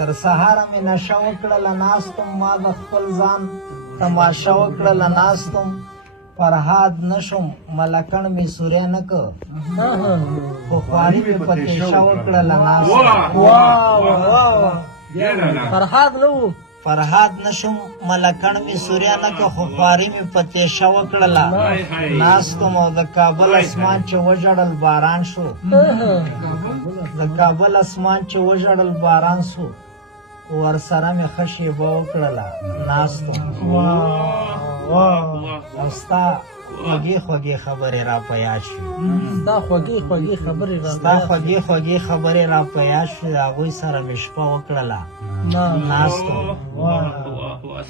تر سهاره مې نشه وکړله ناستم ما د خپل ځان تماشه وکړله ناستم فرهاد نشم ملکڼ مې سوری نه که خو خواري مې په تیشه وکړله ناستم فرهاد نه و فرهاد نشم ملکڼ مې سوریا نه که خو خواري مې په تیشه وکړله ناستم او د کابل اسمان چې وژړل باران شو د کابل اسمان چې وژړل باران شو ورسره مې ښه شېبه وکړله ناستم او ستا خوږې خوږې خبرې را په یاد شوې ستا خوږې خوږې خبرې ستا خوږې خوږې خبرې را په یاد شوې د هغوی سره مې شپه وکړله ناستم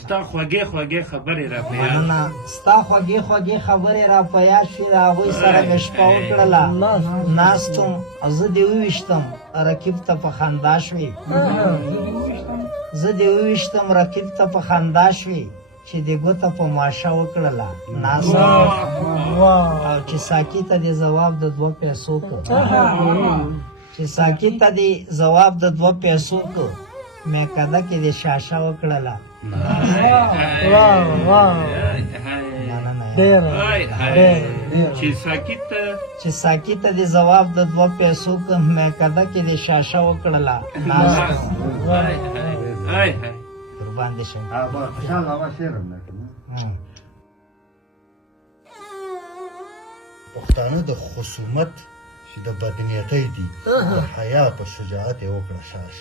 ستا خوږې خوږې خبرې را په یاد مننه ستا خوږې خوږې خبرې را په یاد شوې د هغوی سره مې شپه وکړله ناستم او زه دې وویشتم رقیب ته په خندا شوې زه دې وویشتم رقیب ته په خندا شوې چې دې ګوته په ماشه وکړله ناستم او چې ساقي ته دې ځواب د 2 پیسو که چې ساقي ته دې ځواب د 2 پیسو که میکده کې دې شاشه وکړله چې ساقي ته دې ځواب د 2 پیسو که میکده کې دې شاشه وکړله ناستم قربان دې شم پښتانه د خصومت چې د بدنیتۍ دي د حیا په شجاعت یې وکړه شاش